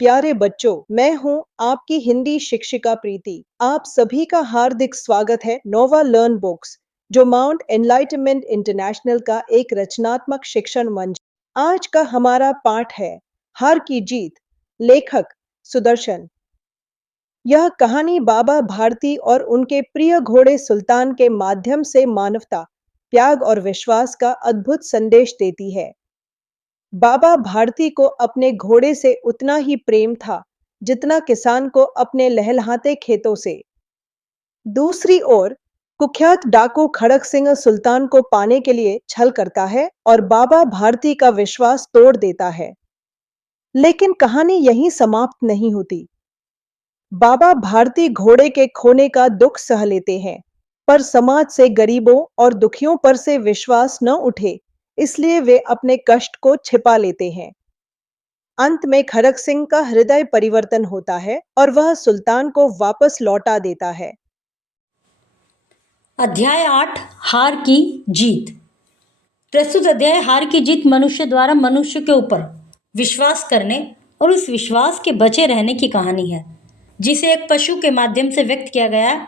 प्यारे बच्चों, मैं हूं आपकी हिंदी शिक्षिका प्रीति। आप सभी का हार्दिक स्वागत है नोवा लर्न बुक्स, जो माउंट एनलाइटमेंट इंटरनेशनल का एक रचनात्मक शिक्षण मंच। आज का हमारा पाठ है हार की जीत। लेखक सुदर्शन। यह कहानी बाबा भारती और उनके प्रिय घोड़े सुल्तान के माध्यम से मानवता, त्याग और विश्वास का अद्भुत संदेश देती है। बाबा भारती को अपने घोड़े से उतना ही प्रेम था जितना किसान को अपने लहलहाते खेतों से। दूसरी ओर कुख्यात डाकू खड़क सिंह सुल्तान को पाने के लिए छल करता है और बाबा भारती का विश्वास तोड़ देता है। लेकिन कहानी यहीं समाप्त नहीं होती। बाबा भारती घोड़े के खोने का दुख सह लेते हैं, पर समाज से गरीबों और दुखियों पर से विश्वास न उठे, इसलिए वे अपने कष्ट को छिपा लेते हैं। अंत में खड़क सिंह का हृदय परिवर्तन होता है और वह सुल्तान को वापस लौटा देता है। अध्याय 8 हार की जीत। प्रस्तुत अध्याय हार की जीत मनुष्य द्वारा मनुष्य के ऊपर विश्वास करने और उस विश्वास के बचे रहने की कहानी है, जिसे एक पशु के माध्यम से व्यक्त किया गया है।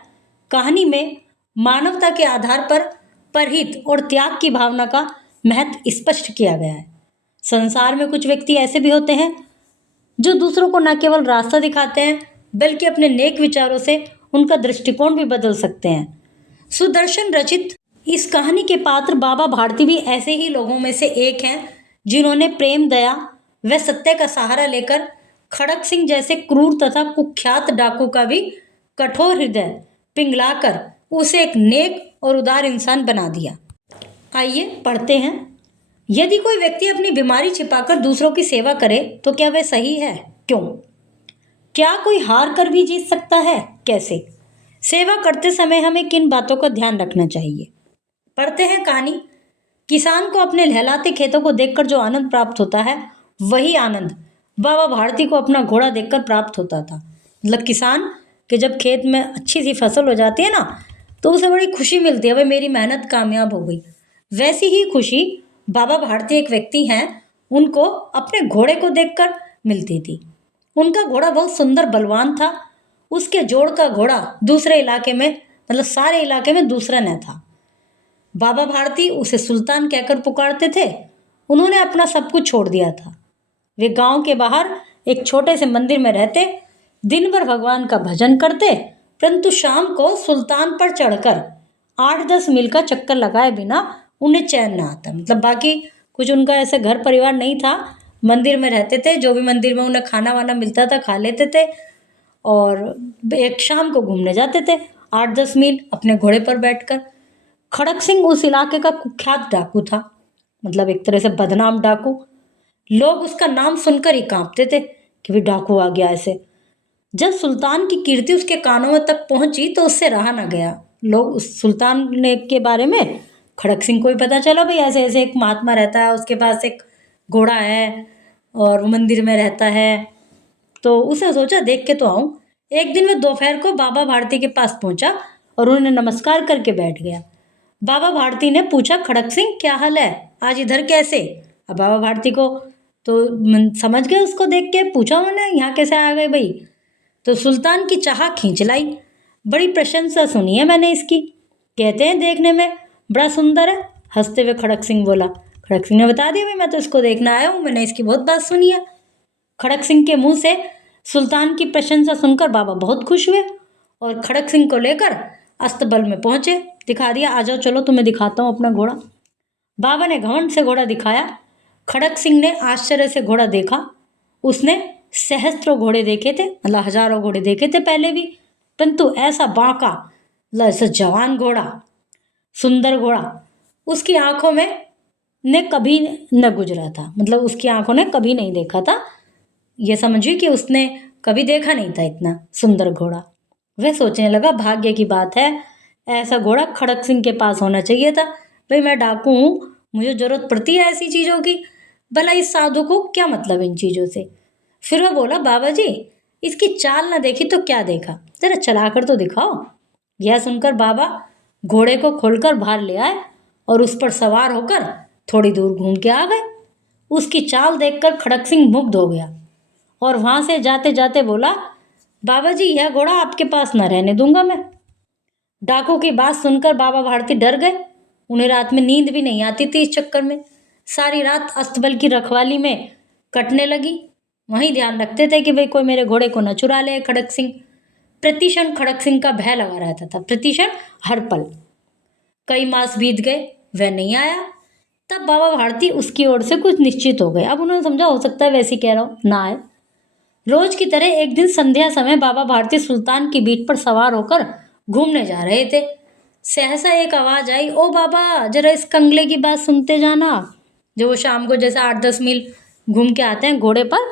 कहानी में मानवता के आधार पर परहित और त्याग की भावना का महत्व स्पष्ट किया गया है। संसार में कुछ व्यक्ति ऐसे भी होते हैं जो दूसरों को न केवल रास्ता दिखाते हैं, बल्कि अपने नेक विचारों से उनका दृष्टिकोण भी बदल सकते हैं। सुदर्शन रचित इस कहानी के पात्र बाबा भारती भी ऐसे ही लोगों में से एक हैं, जिन्होंने प्रेम, दया व सत्य का सहारा लेकर खड़क सिंह जैसे क्रूर तथा कुख्यात डाकू का भी कठोर हृदय पिघलाकर उसे एक नेक और उदार इंसान बना दिया। आइए पढ़ते हैं। यदि कोई व्यक्ति अपनी बीमारी छिपाकर दूसरों की सेवा करे तो क्या वह सही है? क्यों? क्या कोई हार कर भी जीत सकता है? कैसे? सेवा करते समय हमें किन बातों का ध्यान रखना चाहिए? पढ़ते हैं कहानी। किसान को अपने लहलाते खेतों को देखकर जो आनंद प्राप्त होता है, वही आनंद बाबा भारती को अपना घोड़ा देखकर प्राप्त होता था। मतलब किसान के जब खेत में अच्छी सी फसल हो जाती है ना, तो उसे बड़ी खुशी मिलती है, भाई मेरी मेहनत कामयाब हो गई। वैसी ही खुशी बाबा भारती एक व्यक्ति हैं, उनको अपने घोड़े को देखकर मिलती थी। उनका घोड़ा बहुत सुंदर बलवान था। उसके जोड़ का घोड़ा दूसरे इलाके में, मतलब सारे इलाके में दूसरा न था। बाबा भारती उसे सुल्तान कहकर पुकारते थे। उन्होंने अपना सब कुछ छोड़ दिया था। वे गांव के बाहर एक छोटे से मंदिर में रहते, दिन भर भगवान का भजन करते, परंतु शाम को सुल्तान पर चढ़कर 8-10 मील का चक्कर लगाए बिना उन्हें चैन ना आता। मतलब बाकी कुछ उनका ऐसे घर परिवार नहीं था, मंदिर में रहते थे, जो भी मंदिर में उन्हें खाना वाना मिलता था खा लेते थे और एक शाम को घूमने जाते थे 8-10 मील अपने घोड़े पर बैठकर। खड़क सिंह उस इलाके का कुख्यात डाकू था, मतलब एक तरह से बदनाम डाकू। लोग उसका नाम सुनकर ही कांपते थे कि भी डाकू आ गया ऐसे। जब सुल्तान की कीर्ति उसके कानों में तक पहुंची तो उससे रहा ना गया। लोग उस सुल्तान ने के बारे में खड़क सिंह को भी पता चला, भाई ऐसे ऐसे एक महात्मा रहता है, उसके पास एक घोड़ा है और वो मंदिर में रहता है। तो उसने सोचा देख के तो आऊं। एक दिन वह दोपहर को बाबा भारती के पास पहुंचा और उन्हें नमस्कार करके बैठ गया। बाबा भारती ने पूछा, खड़क सिंह क्या हाल है, आज इधर कैसे? अब बाबा भारती को तो समझ गए, उसको देख के पूछा उन्होंने यहाँ कैसे आ गए भाई। तो सुल्तान की चाह खींच लाई। बड़ी प्रशंसा सुनी है मैंने इसकी, कहते हैं देखने में बड़ा सुंदर है। हंसते हुए खड़क सिंह बोला। खड़क सिंह ने बता दिया, भाई मैं तो इसको देखना आया हूँ, मैंने इसकी बहुत बात सुनी है। खड़क सिंह के मुंह से सुल्तान की प्रशंसा सुनकर बाबा बहुत खुश हुए और खड़क सिंह को लेकर अस्तबल में पहुंचे। दिखा दिया, आ जाओ चलो तुम्हें दिखाता हूँ अपना घोड़ा। बाबा ने घमंड से घोड़ा दिखाया। खड़क सिंह ने आश्चर्य से घोड़ा देखा। उसने सहस्त्रों घोड़े देखे थे, मतलब हजारों घोड़े देखे थे पहले भी, परंतु ऐसा बांका, मतलब ऐसा जवान घोड़ा, सुंदर घोड़ा उसकी आंखों में ने कभी न गुजरा था। मतलब उसकी आंखों ने कभी नहीं देखा था। ये समझिए कि उसने कभी देखा नहीं था इतना सुंदर घोड़ा। वह सोचने लगा, भाग्य की बात है, ऐसा घोड़ा खड़क सिंह के पास होना चाहिए था। भाई मैं डाकू हूँ, मुझे जरूरत पड़ती है ऐसी चीज़ों की, भला इस साधु को क्या मतलब इन चीज़ों से। फिर वह बोला, बाबा जी इसकी चाल ना देखी तो क्या देखा, जरा चलाकर तो दिखाओ। यह सुनकर बाबा घोड़े को खोलकर बाहर ले आए और उस पर सवार होकर थोड़ी दूर घूम के आ गए। उसकी चाल देखकर खड़क सिंह मुग्ध हो गया और वहाँ से जाते जाते बोला, बाबा जी यह घोड़ा आपके पास न रहने दूंगा मैं। डाकू की बात सुनकर बाबा भारती डर गए। उन्हें रात में नींद भी नहीं आती थी। इस चक्कर में सारी रात अस्तबल की रखवाली में कटने लगी। वहीं ध्यान रखते थे कि भाई कोई मेरे घोड़े को न चुरा ले। खड़क सिंह प्रतिक्षण खड़क सिंह का भय लगा रहता था, प्रतिक्षण हर पल। कई मास बीत गए, वह नहीं आया। तब बाबा भारती उसकी ओर से कुछ निश्चित हो गए। अब उन्होंने समझा हो सकता है वैसे कह रहा हूँ ना आए। रोज की तरह एक दिन संध्या समय बाबा भारती सुल्तान की बीट पर सवार होकर घूमने जा रहे थे। सहसा एक आवाज आई, ओ बाबा जरा इस कंगले की बात सुनते जाना। जो वो शाम को जैसे 8-10 मील घूम के आते हैं घोड़े पर,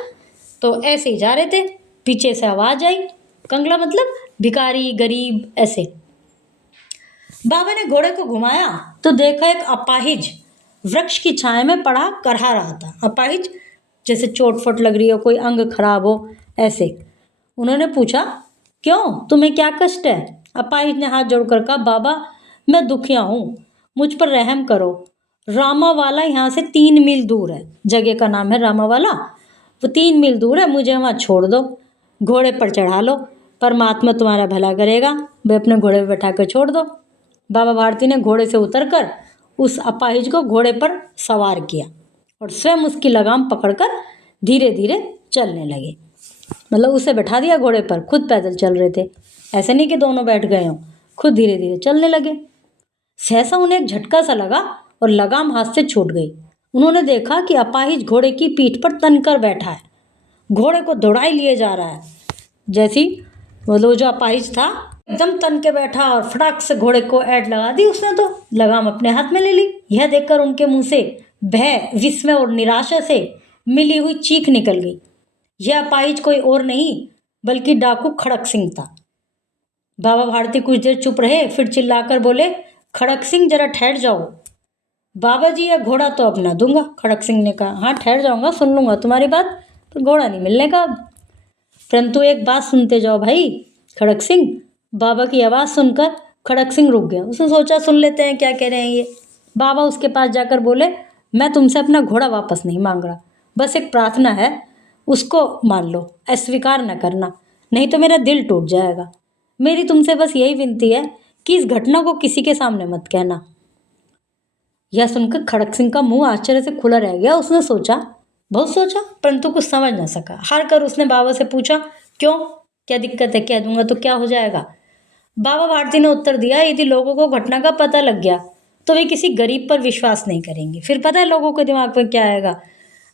तो ऐसे ही जा रहे थे। पीछे से आवाज आई, कंगला मतलब भिखारी गरीब ऐसे। बाबा ने घोड़े को घुमाया तो देखा एक अपाहिज वृक्ष की छाया में पड़ा करहा रहा था। अपाहिज जैसे चोट फोट लग रही हो, कोई अंग खराब हो ऐसे। उन्होंने पूछा, क्यों तुम्हें क्या कष्ट है? अपाहिज ने हाथ जोड़कर कहा, बाबा मैं दुखिया हूँ, मुझ पर रहम करो। रामावाला यहाँ से 3 मील दूर है, जगह का नाम है रामावाला। वो 3 मील दूर है, मुझे वहाँ छोड़ दो, घोड़े पर चढ़ा लो, परमात्मा तुम्हारा भला करेगा। वे अपने घोड़े पर बैठा कर छोड़ दो। बाबा भारती ने घोड़े से उतरकर उस अपाहिज को घोड़े पर सवार किया और स्वयं उसकी लगाम पकड़कर धीरे धीरे चलने लगे। मतलब उसे बैठा दिया घोड़े पर, खुद पैदल चल रहे थे। ऐसे नहीं कि दोनों बैठ गए हों, खुद धीरे धीरे चलने लगे। सहसा उन्हें एक झटका सा लगा और लगाम हाथ से छूट गई। उन्होंने देखा कि अपाहिज घोड़े की पीठ पर तनकर बैठा है, घोड़े को दौड़ाई लिए जा रहा है। जैसी वो जो अपाहिज था एकदम तन के बैठा और फटाक से घोड़े को ऐड लगा दी उसने, तो लगाम अपने हाथ में ले ली। यह देखकर उनके मुंह से भय, विस्मय और निराशा से मिली हुई चीख निकल गई। यह अपाहिज कोई और नहीं बल्कि डाकू खड़क सिंह था। बाबा भारती कुछ देर चुप रहे, फिर चिल्लाकर बोले, खड़क सिंह जरा ठहर जाओ। बाबा जी यह घोड़ा तो अब ना दूंगा। खड़क सिंह ने कहा, हाँ ठहर जाऊंगा, सुन लूंगा तुम्हारी बात, पर घोड़ा नहीं मिलने का अब। परंतु एक बात सुनते जाओ भाई। खड़क सिंह, बाबा की आवाज़ सुनकर खड़क सिंह रुक गया। उसने सोचा सुन लेते हैं क्या कह रहे हैं ये। बाबा उसके पास जाकर बोले, मैं तुमसे अपना घोड़ा वापस नहीं मांग रहा, बस एक प्रार्थना है, उसको मान लो, अस्वीकार न करना, नहीं तो मेरा दिल टूट जाएगा। मेरी तुमसे बस यही विनती है कि इस घटना को किसी के सामने मत कहना। यह सुनकर खड़क सिंह का मुंह आश्चर्य से खुला रह गया। उसने सोचा, बहुत सोचा, परंतु कुछ समझ न सका। हार कर उसने बाबा से पूछा, क्यों, क्या दिक्कत है? कह दूंगा तो क्या हो जाएगा? बाबा भारती ने उत्तर दिया, यदि लोगों को घटना का पता लग गया तो वे किसी गरीब पर विश्वास नहीं करेंगे। फिर पता है लोगों के दिमाग में क्या आएगा?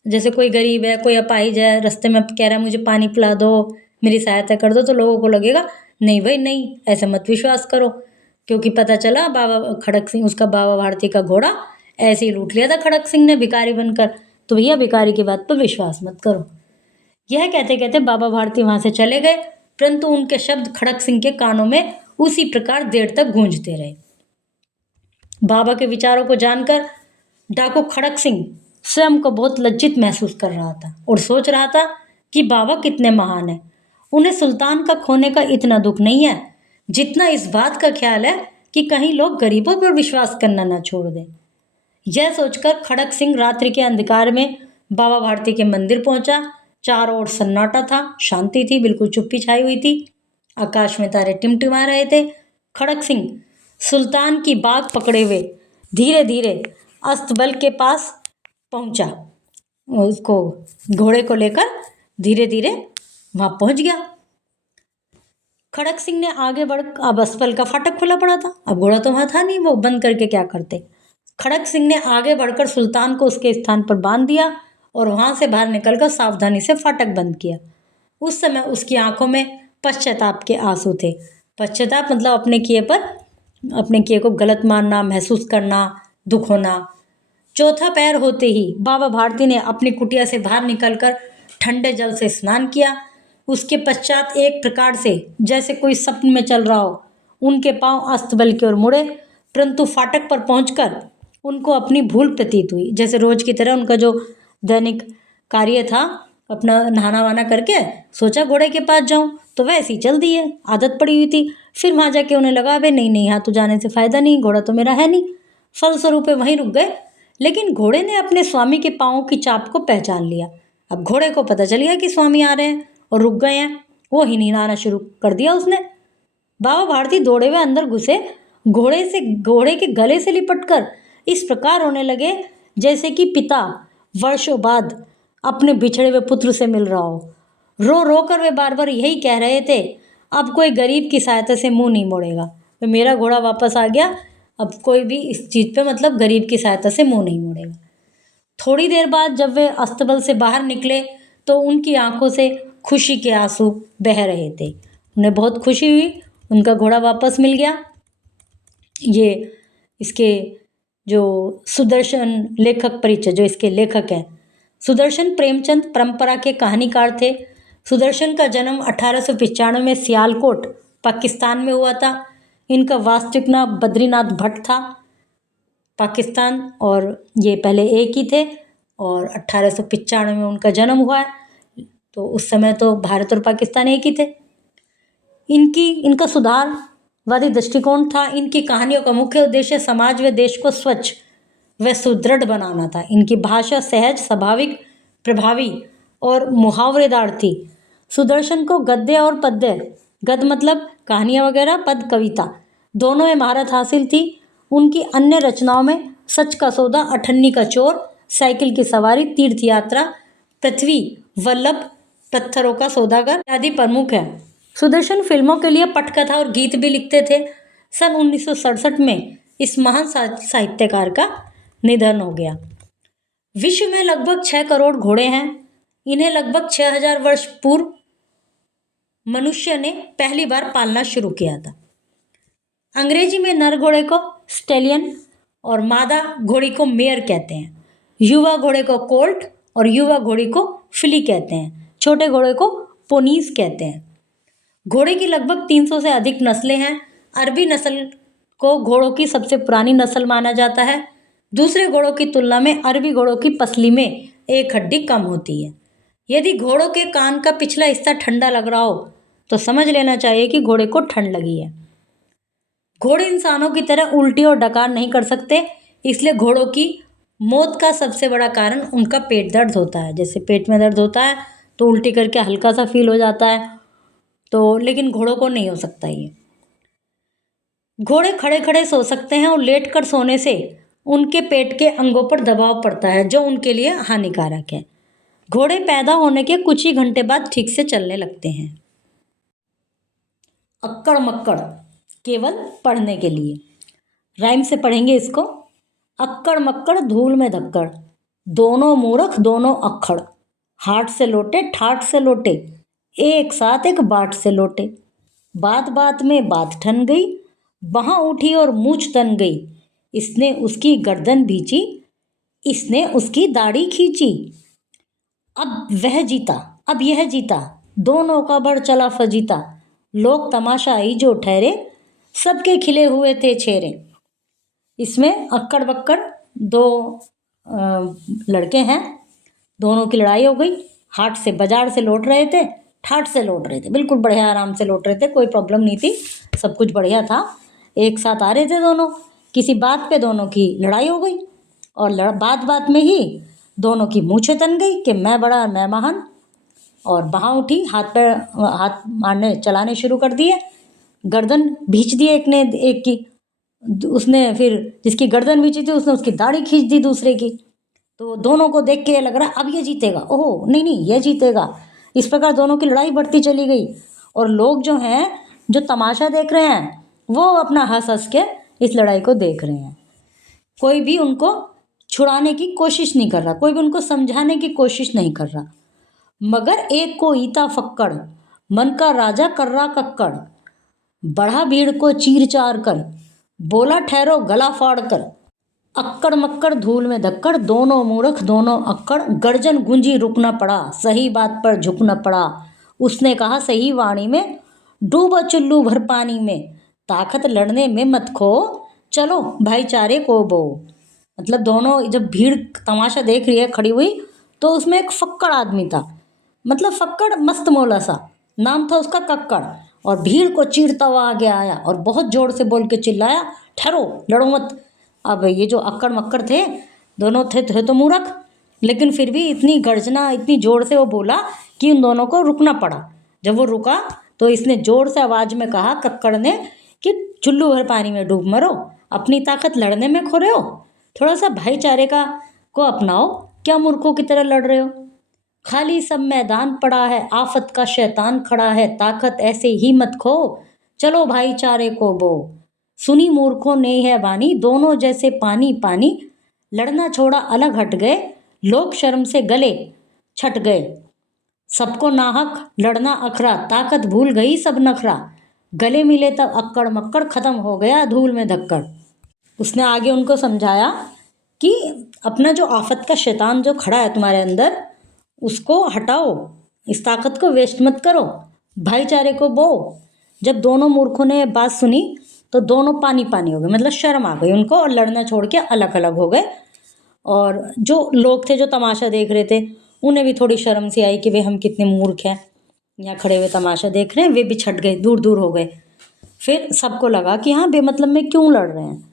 जैसे कोई गरीब है, कोई अपाहिज है, रास्ते में कह रहा है मुझे पानी पिला दो, मेरी सहायता कर दो, तो लोगों को लगेगा नहीं भाई नहीं, ऐसे मत विश्वास करो। क्योंकि पता चला बाबा खड़क सिंह, उसका बाबा भारती का घोड़ा ऐसे ही लूट लिया था खड़क सिंह ने भिखारी बनकर, तो भैया भिखारी की बात पर विश्वास मत करो। यह कहते कहते बाबा भारती वहां से चले गए, परंतु उनके शब्द खड़क सिंह के कानों में उसी प्रकार देर तक गूंजते रहे। बाबा के विचारों को जानकर डाकू खड़क सिंह स्वयं को बहुत लज्जित महसूस कर रहा था और सोच रहा था कि बाबा कितने महान हैं। उन्हें सुल्तान का खोने का इतना दुख नहीं है जितना इस बात का ख्याल है कि कहीं लोग गरीबों पर विश्वास करना ना छोड़ दें। यह सोचकर खड़क सिंह रात्रि के अंधकार में बाबा भारती के मंदिर पहुंचा। चारों ओर सन्नाटा था, शांति थी, बिल्कुल चुप्पी छाई हुई थी। आकाश में तारे टिमटिमा रहे थे। खड़क सिंह सुल्तान की बाग पकड़े हुए धीरे धीरे अस्तबल के पास पहुंचा। उसको घोड़े को लेकर धीरे धीरे वहां पहुंच गया। खड़क सिंह ने आगे बढ़, अब अस्तबल का फाटक खुला पड़ा था, अब घोड़ा तो वहां था नहीं, वो बंद करके क्या करते। खड़क सिंह ने आगे बढ़कर सुल्तान को उसके स्थान पर बांध दिया और वहां से बाहर निकलकर सावधानी से फाटक बंद किया। उस समय उसकी आंखों में पश्चाताप के आंसू थे। पश्चाताप मतलब अपने किए को गलत मानना, महसूस करना, दुख होना। चौथा पैर होते ही बाबा भारती ने अपनी कुटिया से बाहर निकलकर ठंडे जल से स्नान किया। उसके पश्चात एक प्रकार से जैसे कोई सपने में चल रहा हो, उनके पांव अस्तबल की ओर मुड़े, परंतु फाटक पर पहुंचकर उनको अपनी भूल प्रतीत हुई। जैसे रोज की तरह उनका जो दैनिक कार्य था, अपना नहाना वाना करके सोचा घोड़े के पास जाऊं, तो वैसे ही चल दिए, आदत पड़ी हुई थी। फिर वहां जाके उन्हें लगा भाई नहीं नहीं, यहाँ तो जाने से फायदा नहीं, घोड़ा तो मेरा है नहीं। फलस्वरूप वहीं रुक गए। लेकिन घोड़े ने अपने स्वामी के पाँव की चाप को पहचान लिया। अब घोड़े को पता चल गया कि स्वामी आ रहे हैं और रुक गए हैं। वो ही नीनाना शुरू कर दिया उसने। बाबा भारती दौड़े हुए अंदर घुसे, घोड़े के गले से लिपटकर इस प्रकार रोने लगे जैसे कि पिता वर्षों बाद अपने बिछड़े हुए पुत्र से मिल रहा हो। रो रो कर वे बार बार यही कह रहे थे, अब कोई गरीब की सहायता से मुंह नहीं मोड़ेगा। तो मेरा घोड़ा वापस आ गया, अब कोई भी इस चीज़ पे मतलब गरीब की सहायता से मुंह नहीं मोड़ेगा। थोड़ी देर बाद जब वे अस्तबल से बाहर निकले तो उनकी आंखों से खुशी के आंसू बह रहे थे। उन्हें बहुत खुशी हुई, उनका घोड़ा वापस मिल गया। ये इसके जो सुदर्शन लेखक परिचय, जो इसके लेखक हैं, सुदर्शन प्रेमचंद परंपरा के कहानीकार थे। सुदर्शन का जन्म 1895 में सियालकोट पाकिस्तान में हुआ था। इनका वास्तविक नाम बद्रीनाथ भट्ट था। पाकिस्तान और ये पहले एक ही थे और 1895 में उनका जन्म हुआ है। तो उस समय तो भारत और पाकिस्तान एक ही थे। इनका सुधारवादी दृष्टिकोण था। इनकी कहानियों का मुख्य उद्देश्य समाज व देश को स्वच्छ व सुदृढ़ बनाना था। इनकी भाषा सहज, स्वाभाविक, प्रभावी और मुहावरेदार थी। सुदर्शन को गद्य और पद्य, गद्य मतलब कहानियाँ वगैरह, पद कविता, दोनों में महारत हासिल थी। उनकी अन्य रचनाओं में सच का सौदा, अठन्नी का चोर, साइकिल की सवारी, तीर्थ यात्रा, पृथ्वी वल्लभ, पत्थरों का सौदागर आदि प्रमुख है। सुदर्शन फिल्मों के लिए पटकथा और गीत भी लिखते थे। सन 1967 में इस महान साहित्यकार का निधन हो गया। विश्व में लगभग 6 करोड़ घोड़े हैं। इन्हें लगभग 6000 वर्ष पूर्व मनुष्य ने पहली बार पालना शुरू किया था। अंग्रेजी में नर घोड़े को स्टेलियन और मादा घोड़ी को मेयर कहते हैं। युवा घोड़े को कोल्ट और युवा घोड़ी को फिली कहते हैं। छोटे घोड़े को पोनीस कहते हैं। घोड़े की लगभग 300 से अधिक नस्लें हैं। अरबी नस्ल को घोड़ों की सबसे पुरानी नस्ल माना जाता है। दूसरे घोड़ों की तुलना में अरबी घोड़ों की पसली में एक हड्डी कम होती है। यदि घोड़ों के कान का पिछला हिस्सा ठंडा लग रहा हो तो समझ लेना चाहिए कि घोड़े को ठंड लगी है। घोड़े इंसानों की तरह उल्टी और डकार नहीं कर सकते, इसलिए घोड़ों की मौत का सबसे बड़ा कारण उनका पेट दर्द होता है। जैसे पेट में दर्द होता है तो उल्टी करके हल्का सा फील हो जाता है, तो लेकिन घोड़ों को नहीं हो सकता ये। घोड़े खड़े खड़े सो सकते हैं और लेट कर सोने से उनके पेट के अंगों पर दबाव पड़ता है जो उनके लिए हानिकारक है। घोड़े पैदा होने के कुछ ही घंटे बाद ठीक से चलने लगते हैं। अक्कड़ मक्कड़ केवल पढ़ने के लिए, राइम से पढ़ेंगे इसको। अक्कड़ मक्कड़ धूल में धक्कड़, दोनों मूर्ख दोनों अक्खड़, हाट से लौटे ठाट से लौटे, एक साथ एक बाट से लौटे। बात बात में बात ठन गई, वहाँ उठी और मूछ तन गई। इसने उसकी गर्दन भींची, इसने उसकी दाढ़ी खींची। अब वह जीता, अब यह जीता, दोनों का बढ़ चला फजीता। लोग तमाशाई जो ठहरे, सबके खिले हुए थे चेहरे। इसमें अक्कड़ बक्कड़ दो लड़के हैं, दोनों की लड़ाई हो गई। हाट से, बाजार से लौट रहे थे, ठाट से लौट रहे थे, बिल्कुल बढ़िया आराम से लौट रहे थे, कोई प्रॉब्लम नहीं थी, सब कुछ बढ़िया था। एक साथ आ रहे थे दोनों, किसी बात पे दोनों की लड़ाई हो गई और बात बात में ही दोनों की मूंछें तन गई कि मैं बड़ा मैं महान। और वहाँ उठी, हाथ मारने चलाने शुरू कर दिए, गर्दन भींच दी एक ने एक की, उसने फिर जिसकी गर्दन भींची थी उसने उसकी दाढ़ी खींच दी दूसरे की। तो दोनों को देख के लग रहा अब ये जीतेगा, ओह नहीं नहीं ये जीतेगा। इस प्रकार दोनों की लड़ाई बढ़ती चली गई और लोग जो हैं, जो तमाशा देख रहे हैं, वो अपना हंस हंस के इस लड़ाई को देख रहे हैं। कोई भी उनको छुड़ाने की कोशिश नहीं कर रहा, कोई भी उनको समझाने की कोशिश नहीं कर रहा। मगर एक को ईता फक्कड़, मन का राजा कर्रा कक्कड़, बढ़ा भीड़ को चीर चार कर, बोला ठहरो गला फाड़ कर। अक्कड़ मक्कड़ धूल में धक्कड़, दोनों मूर्ख दोनों अक्कड़, गर्जन गूंजी रुकना पड़ा, सही बात पर झुकना पड़ा। उसने कहा सही वाणी में, डूबो चुल्लू भर पानी में, ताकत लड़ने में मत खो, चलो भाईचारे को बो। मतलब दोनों जब भीड़ तमाशा देख रही है खड़ी हुई, तो उसमें एक फक्कड़ आदमी था, मतलब फक्कड़ मस्त मौला सा, नाम था उसका कक्कड़, और भीड़ को चीरता हुआ आगे आया और बहुत जोर से बोल के चिल्लाया, ठहरो लड़ो मत। अब ये जो अक्कड़ मक्कड़ थे दोनों थे तो मूर्ख, लेकिन फिर भी इतनी गर्जना, इतनी ज़ोर से वो बोला कि उन दोनों को रुकना पड़ा। जब वो रुका तो इसने ज़ोर से आवाज़ में कहा, कक्कड़ ने, कि चुल्लू भर पानी में डूब मरो, अपनी ताकत लड़ने में खो रहे हो, थोड़ा सा भाईचारे का को अपनाओ, क्या मूर्खों की तरह लड़ रहे हो। खाली सब मैदान पड़ा है, आफत का शैतान खड़ा है, ताकत ऐसे ही मत खो, चलो भाईचारे को बो। सुनी मूर्खों ने है वाणी, दोनों जैसे पानी पानी, लड़ना छोड़ा अलग हट गए, लोग शर्म से गले छट गए। सबको नाहक लड़ना अखरा, ताकत भूल गई सब नखरा, गले मिले तब अक्कड़ मक्कड़, खत्म हो गया धूल में धक्कड़। उसने आगे उनको समझाया कि अपना जो आफत का शैतान जो खड़ा है तुम्हारे अंदर, उसको हटाओ, इस ताकत को वेस्ट मत करो, भाईचारे को बो। जब दोनों मूर्खों ने बात सुनी तो दोनों पानी पानी हो गए, मतलब शर्म आ गई उनको और लड़ना छोड़ के अलग अलग हो गए। और जो लोग थे जो तमाशा देख रहे थे, उन्हें भी थोड़ी शर्म सी आई कि वे हम कितने मूर्ख हैं, यहाँ खड़े हुए तमाशा देख रहे हैं। वे भी छट गए, दूर दूर हो गए। फिर सबको लगा कि हाँ, बेमतलब में क्यों लड़ रहे हैं।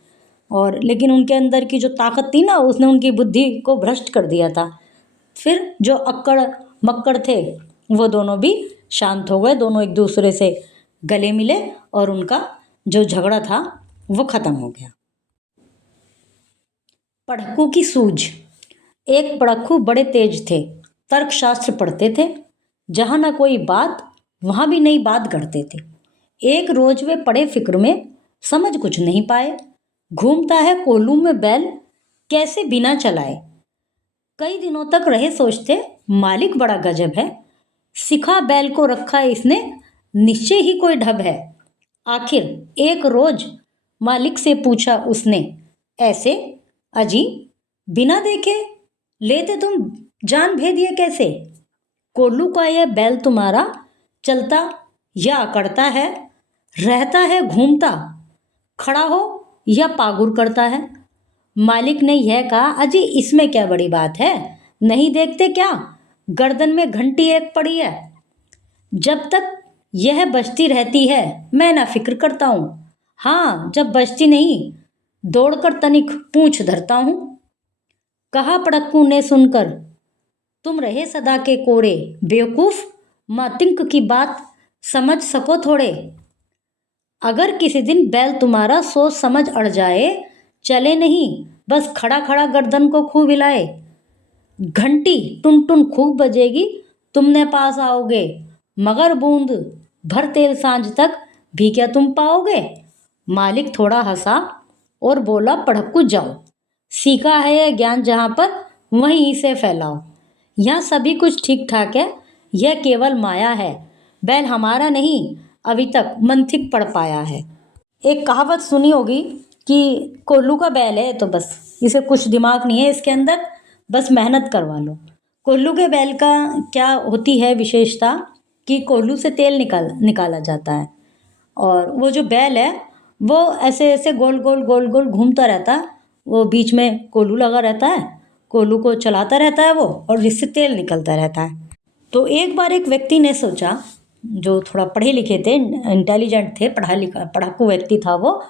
और लेकिन उनके अंदर की जो ताकत थी ना, उसने उनकी बुद्धि को भ्रष्ट कर दिया था। फिर जो अक्कड़ मक्कड़ थे वो दोनों भी शांत हो गए, दोनों एक दूसरे से गले मिले और उनका जो झगड़ा था वो खत्म हो गया। पढ़कू की सूझ। एक पढ़क्कू बड़े तेज थे, तर्कशास्त्र पढ़ते थे, जहाँ ना कोई बात वहाँ भी नई बात गढ़ते थे। एक रोज वे पड़े फिक्र में, समझ कुछ नहीं पाए, घूमता है कोल्हू में बैल, कैसे बिना चलाए। कई दिनों तक रहे सोचते, मालिक बड़ा गजब है, सिखा बैल को रखा इसने, निश्चय ही कोई ढब है। आखिर एक रोज मालिक से पूछा उसने, ऐसे अजी बिना देखे लेते तुम जान भेद ये कैसे। कोल्हू का यह बैल तुम्हारा चलता या अकड़ता है, रहता है घूमता, खड़ा हो या पागुर करता है। मालिक ने यह कहा, अजी इसमें क्या बड़ी बात है, नहीं देखते क्या गर्दन में घंटी एक पड़ी है। जब तक यह बजती रहती है मैं ना फिक्र करता हूँ, हाँ जब बजती नहीं दौड़कर तनिक पूंछ धरता हूँ। कहा पड़क्कू ने सुनकर, तुम रहे सदा के कोरे, बेवकूफ मातिंक की बात समझ सको थोड़े। अगर किसी दिन बैल तुम्हारा सोच समझ अड़ जाए, चले नहीं बस खड़ा खड़ा गर्दन को खूब हिलाए, घंटी टुन टुन खूब बजेगी, तुमने पास आओगे, मगर बूंद भर तेल सांझ तक भी क्या तुम पाओगे। मालिक थोड़ा हंसा और बोला, पढ़क्कू जाओ, सीखा है यह ज्ञान जहाँ पर वहीं इसे फैलाओ। यहाँ सभी कुछ ठीक ठाक है, यह केवल माया है, बैल हमारा नहीं अभी तक मंथिक पढ़ पाया है। एक कहावत सुनी होगी कि कोल्हू का बैल है तो बस इसे कुछ दिमाग नहीं है इसके अंदर, बस मेहनत करवा लो। कोल्हू के बैल का क्या होती है विशेषता कि कोल्हू से तेल निकाला जाता है, और वो जो बैल है वो ऐसे ऐसे गोल गोल गोल गोल घूमता रहता है, वो बीच में कोल्हू लगा रहता है, कोल्हू को चलाता रहता है वो, और जिससे तेल निकलता रहता है। तो एक बार एक व्यक्ति ने सोचा, जो थोड़ा पढ़े लिखे थे, इंटेलिजेंट थे, पढ़ाकू व्यक्ति था वो,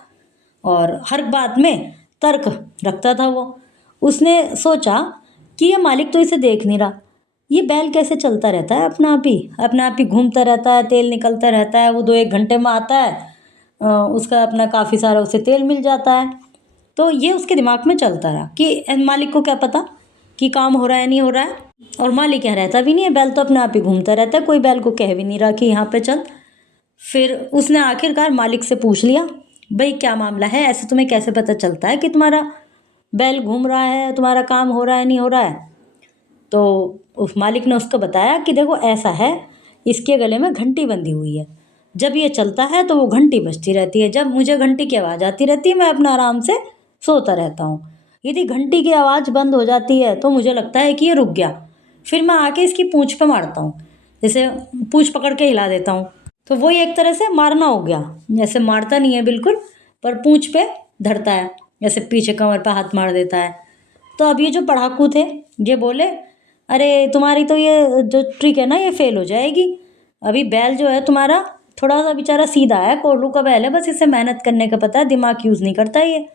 और हर बात में तर्क रखता था वो। उसने सोचा कि ये मालिक तो इसे देख नहीं रहा, ये बैल कैसे चलता रहता है अपना आप ही घूमता रहता है, तेल निकलता रहता है, वो 2-1 घंटे में आता है, उसका अपना काफ़ी सारा उसे तेल मिल जाता है। तो ये उसके दिमाग में चलता रहा कि मालिक को क्या पता कि काम हो रहा है नहीं हो रहा है, और मालिक यहाँ रहता भी नहीं है, बैल तो अपने आप ही घूमता रहता है, कोई बैल को कह भी नहीं रहा कि यहाँ पे चल। फिर उसने आखिरकार मालिक से पूछ लिया, भाई क्या मामला है, ऐसे तुम्हें कैसे पता चलता है कि तुम्हारा बैल घूम रहा है, तुम्हारा काम हो रहा है नहीं हो रहा है। तो उस मालिक ने उसको बताया कि देखो ऐसा है, इसके गले में घंटी बंधी हुई है, जब ये चलता है तो वो घंटी बजती रहती है, जब मुझे घंटी की आवाज़ आती रहती है मैं अपना आराम से सोता रहता हूँ, यदि घंटी की आवाज़ बंद हो जाती है तो मुझे लगता है कि ये रुक गया, फिर मैं आके इसकी पूँछ पे मारता हूँ, जैसे पूँछ पकड़ के हिला देता हूँ, तो वही एक तरह से मारना हो गया। जैसे मारता नहीं है बिल्कुल, पर पूँछ पे धरता है, जैसे पीछे कमर पे हाथ मार देता है। तो अब ये जो पढ़ाकू थे ये बोले, अरे तुम्हारी तो ये जो ट्रिक है ना ये फेल हो जाएगी, अभी बैल जो है तुम्हारा थोड़ा सा बेचारा सीधा है, कोल्हू का बैल है, बस इसे मेहनत करने का पता है, दिमाग यूज़ नहीं करता ये।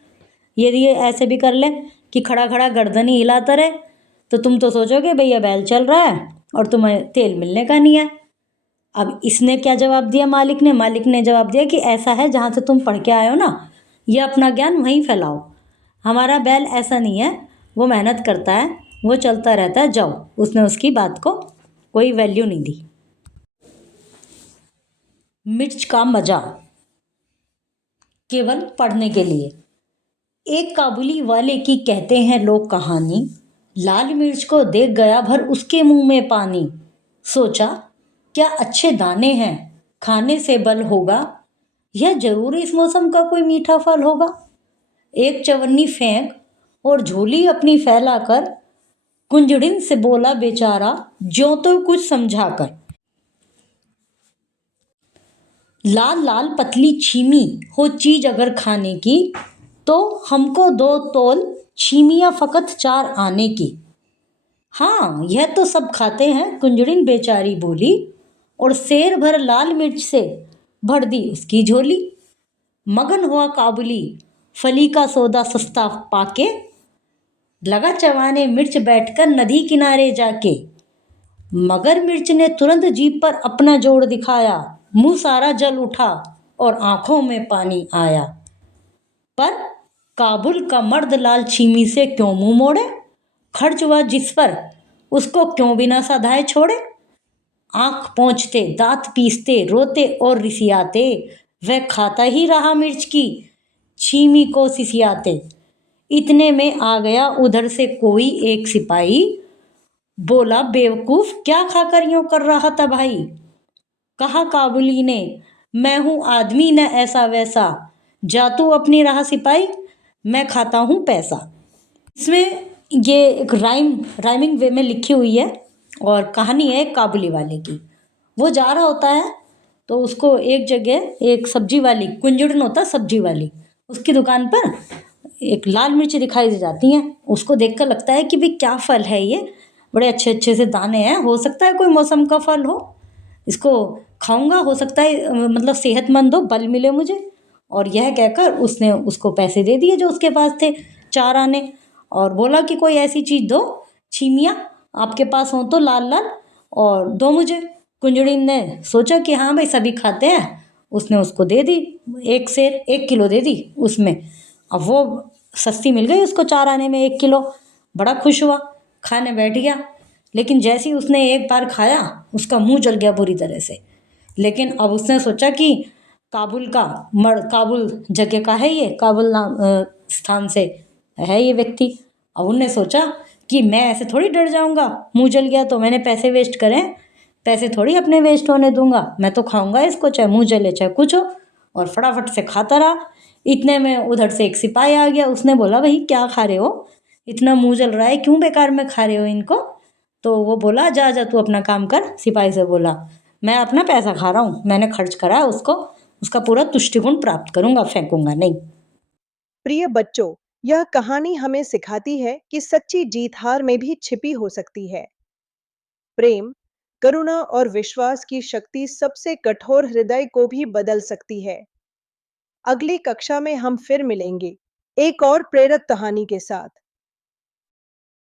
यदि ये ऐसे भी कर ले कि खड़ा खड़ा गर्दन ही हिलाता रहे तो तुम तो सोचोगे भैया बैल चल रहा है और तुम्हें तेल मिलने का नहीं है। अब इसने क्या जवाब दिया मालिक ने जवाब दिया कि ऐसा है, जहाँ से तुम पढ़ के आए हो ना, ये अपना ज्ञान वहीं फैलाओ। हमारा बैल ऐसा नहीं है, वो मेहनत करता है, वो चलता रहता है, जाओ। उसने उसकी बात को कोई वैल्यू नहीं दी। मिर्च का मजा केवल पढ़ने के लिए। एक काबुली वाले की कहते हैं लोग कहानी, लाल मिर्च को देख गया भर उसके मुंह में पानी। सोचा क्या अच्छे दाने हैं, खाने से बल होगा, यह जरूर इस मौसम का कोई मीठा फल होगा। एक चवन्नी फेंक और झोली अपनी फैलाकर कुंजड़िन से बोला बेचारा, ज्यों तो कुछ समझाकर। लाल लाल पतली छीमी हो चीज अगर खाने की, तो हमको 2 तोल छीमियाँ फ़कत 4 आने की। हाँ यह तो सब खाते हैं, कुंजड़िन बेचारी बोली, और शेर भर लाल मिर्च से भर दी उसकी झोली। मगन हुआ काबुली फली का सौदा सस्ता पाके, लगा चबाने मिर्च बैठकर नदी किनारे जाके। मगर मिर्च ने तुरंत जीभ पर अपना जोर दिखाया, मुंह सारा जल उठा और आंखों में पानी आया। पर काबुल का मर्द लाल छीमी से क्यों मुंह मोड़े, खर्च हुआ जिस पर उसको क्यों बिना सधाए छोड़े। आंख पोंछते, दांत पीसते, रोते और रिसियाते, वह खाता ही रहा मिर्च की छीमी को सिसियाते। इतने में आ गया उधर से कोई एक सिपाही, बोला बेवकूफ क्या खाकर यूं कर रहा था भाई। कहा काबुली ने, मैं हूं आदमी न ऐसा वैसा, जा तू अपनी राह सिपाही, मैं खाता हूं पैसा। इसमें ये एक राइमिंग वे में लिखी हुई है और कहानी है एक काबुली वाले की। वो जा रहा होता है तो उसको एक जगह एक सब्जी वाली, कुंजड़न होता सब्जी वाली, उसकी दुकान पर एक लाल मिर्च दिखाई दे जाती हैं। उसको देखकर लगता है कि भाई क्या फल है ये, बड़े अच्छे अच्छे से दाने हैं, हो सकता है कोई मौसम का फल हो, इसको खाऊंगा, हो सकता है मतलब सेहतमंद हो, बल मिले मुझे। और यह कहकर उसने उसको पैसे दे दिए जो उसके पास थे, 4 आने, और बोला कि कोई ऐसी चीज़ दो, छीमियाँ आपके पास हो तो लाल लाल, और दो मुझे। कुंजड़िन ने सोचा कि हाँ भाई सभी खाते हैं, उसने उसको दे दी, एक सेर 1 किलो दे दी उसमें। अब वो सस्ती मिल गई उसको 4 आने में 1 किलो, बड़ा खुश हुआ, खाने बैठ गया। लेकिन जैसे ही उसने एक बार खाया उसका मुंह जल गया बुरी तरह से। लेकिन अब उसने सोचा कि काबुल जगह का है ये, काबुल नाम स्थान से है ये व्यक्ति। अब उनने सोचा कि मैं ऐसे थोड़ी डर जाऊंगा, मुंह जल गया तो मैंने पैसे वेस्ट करें, पैसे थोड़ी अपने वेस्ट होने दूंगा, मैं तो खाऊंगा इसको चाहे मुंह जले चाहे कुछ हो। और फटाफट से खाता रहा। इतने में उधर से एक सिपाही आ गया, उसने बोला भाई क्या खा रहे हो, इतना मुंह जल रहा है, क्यों बेकार में खा रहे हो इनको। तो वो बोला जा जा तू अपना काम कर, सिपाही से बोला मैं अपना पैसा खा रहा हूँ, मैंने खर्च करा है उसको, उसका पूरा तुष्टिगुण प्राप्त करूंगा, फेंकूंगा नहीं। प्रिय बच्चों, यह कहानी हमें सिखाती है कि सच्ची जीत हार में भी छिपी हो सकती है। प्रेम, करुणा और विश्वास की शक्ति सबसे कठोर हृदय को भी बदल सकती है। अगली कक्षा में हम फिर मिलेंगे एक और प्रेरक कहानी के साथ।